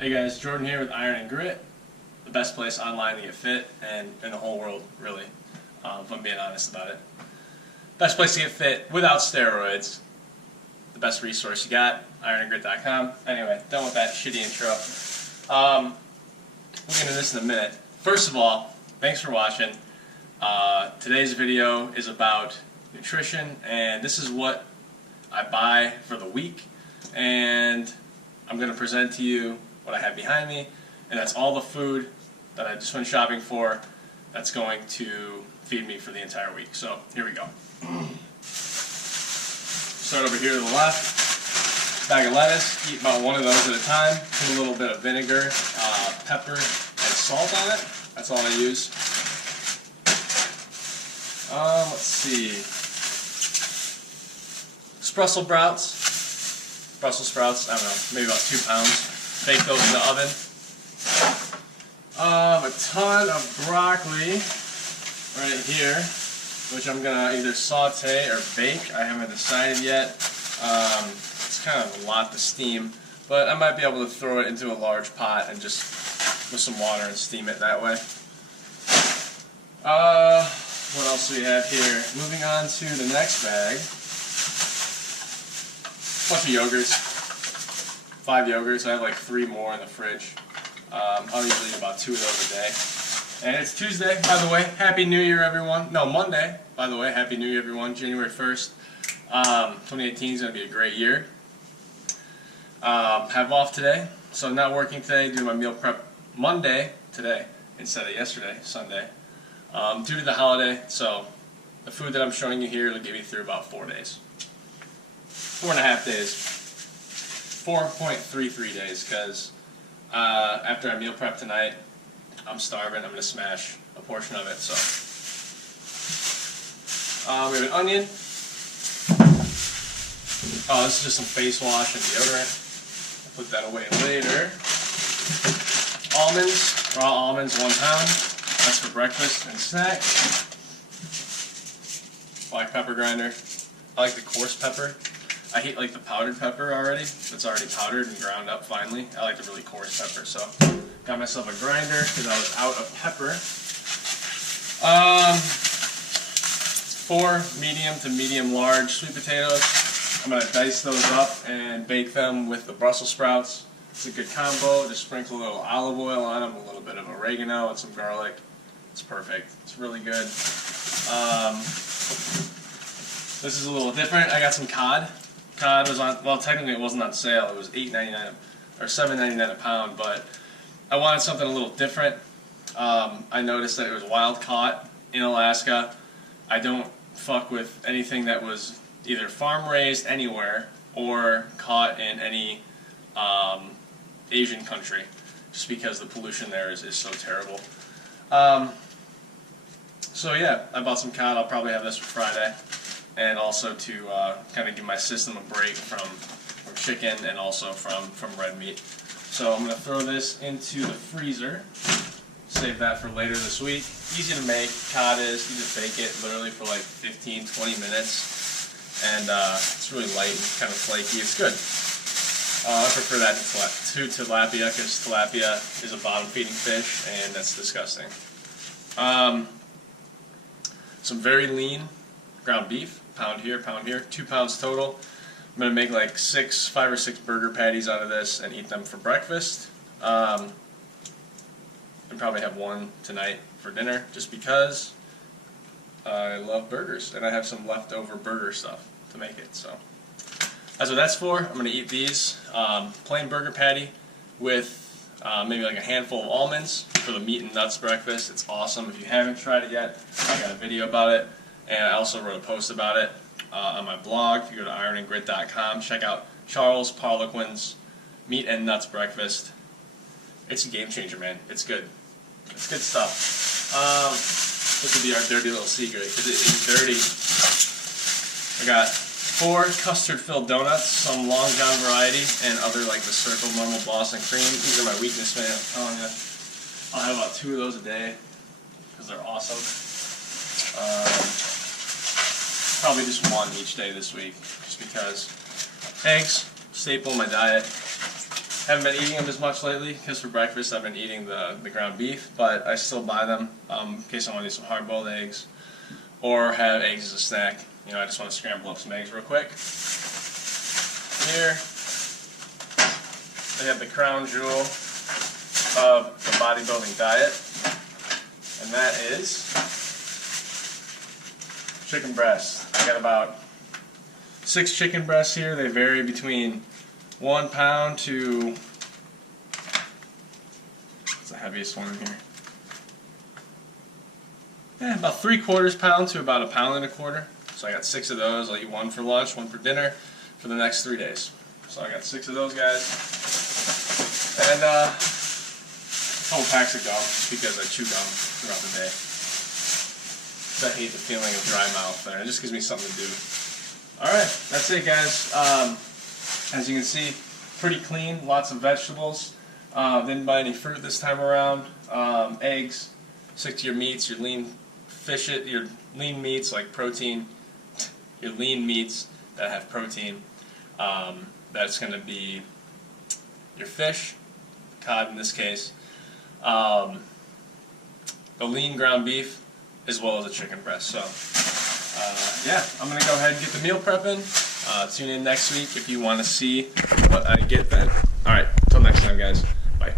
Hey guys, Jordan here with Iron and Grit, the best place online to get fit and in the whole world, really, if I'm being honest about it. Best place to get fit without steroids. The best resource you got, ironandgrit.com. Anyway, done with that shitty intro. We'll get into this in a minute. First of all, thanks for watching. Today's video is about nutrition, and this is what I buy for the week, and I'm going to present to you what I have behind me, and that's all the food that I just went shopping for that's going to feed me for the entire week. So here we go. Start over here to the left. Bag of lettuce. Eat about one of those at a time. Put a little bit of vinegar, pepper, and salt on it. That's all I use. Let's see. Brussels sprouts, I don't know, maybe about 2 pounds. Bake those in the oven. A ton of broccoli right here, which I'm gonna either saute or bake. I haven't decided yet. It's kind of a lot to steam, but I might be able to throw it into a large pot and just with some water and steam it that way. What else do we have here? Moving on to the next bag. Bunch of yogurts. 5 yogurts. I have like 3 more in the fridge. I'll usually eat about 2 of those a day. And it's Tuesday, by the way. Happy New Year, everyone. No, Monday, by the way. Happy New Year, everyone. January 1st. 2018 is going to be a great year. Have off today, so I'm not working today. Doing my meal prep Monday, today, instead of yesterday, Sunday. Due to the holiday, so the food that I'm showing you here will get me through about 4 days. 4.5 days. 4.33 days, because after I meal prep tonight, I'm starving. I'm going to smash a portion of it. So we have an onion. Oh, this is just some face wash and deodorant. I'll put that away later. Almonds, raw almonds, 1 pound. That's for breakfast and snack. Black pepper grinder. I like the coarse pepper. I hate like the powdered pepper already. It's already powdered and ground up finally. I like the really coarse pepper, so got myself a grinder because I was out of pepper. 4 medium to medium large sweet potatoes. I'm going to dice those up and bake them with the Brussels sprouts. It's a good combo. Just sprinkle a little olive oil on them, a little bit of oregano and some garlic. It's perfect. It's really good. This is a little different. I got some cod. Cod was on, well, technically it wasn't on sale. It was $8.99 or $7.99 a pound, but I wanted something a little different. I noticed that it was wild caught in Alaska. I don't fuck with anything that was either farm raised anywhere or caught in any Asian country, just because the pollution there is so terrible. So yeah, I bought some cod. I'll probably have this for Friday. And also to kind of give my system a break from chicken and also from red meat. So I'm going to throw this into the freezer. Save that for later this week. Easy to make. Cod is. You just bake it literally for like 15-20 minutes. And it's really light and kind of flaky. It's good. I prefer that to tilapia, because tilapia is a bottom-feeding fish and that's disgusting. Some very lean ground beef. Pound here, 2 pounds total. I'm going to make like 5 or 6 burger patties out of this and eat them for breakfast. And probably have 1 tonight for dinner, just because I love burgers and I have some leftover burger stuff to make it. So that's what that's for. I'm going to eat these. Plain burger patty with maybe like a handful of almonds for the meat and nuts breakfast. It's awesome. If you haven't tried it yet, I got a video about it. And I also wrote a post about it on my blog. If you go to ironandgrit.com, check out Charles Poliquin's Meat and Nuts Breakfast. It's a game changer, man. It's good. It's good stuff. This would be our dirty little secret, because it is dirty. I got 4 custard-filled donuts, some Long John variety, and other like the Circle Normal Boston Cream. These are my weakness, man. I'm telling you. I'll have about 2 of those a day, because they're awesome. Probably just 1 each day this week, just because. Eggs, staple in my diet. Haven't been eating them as much lately because for breakfast I've been eating the ground beef, but I still buy them in case I want to do some hard-boiled eggs or have eggs as a snack. You know, I just want to scramble up some eggs real quick. Here, they have the crown jewel of the bodybuilding diet, and that is chicken breast. I got about 6 chicken breasts here. They vary between 1 pound to, what's the heaviest one in here? Yeah, about 3/4 pound to about 1.25 pounds. So I got 6 of those. I'll eat 1 for lunch, 1 for dinner for the next 3 days. So I got 6 of those guys. And a couple packs of gum, just because I chew gum throughout the day. I hate the feeling of dry mouth there. It just gives me something to do. Alright, that's it guys. As you can see, pretty clean, lots of vegetables. Didn't buy any fruit this time around. Eggs, stick to your meats, your lean your lean meats like protein, your lean meats that have protein. That's going to be your fish, cod in this case, the lean ground beef, as well as a chicken breast. So yeah, I'm going to go ahead and get the meal prepping. Tune in next week if you want to see what I get then. Alright, until next time guys. Bye.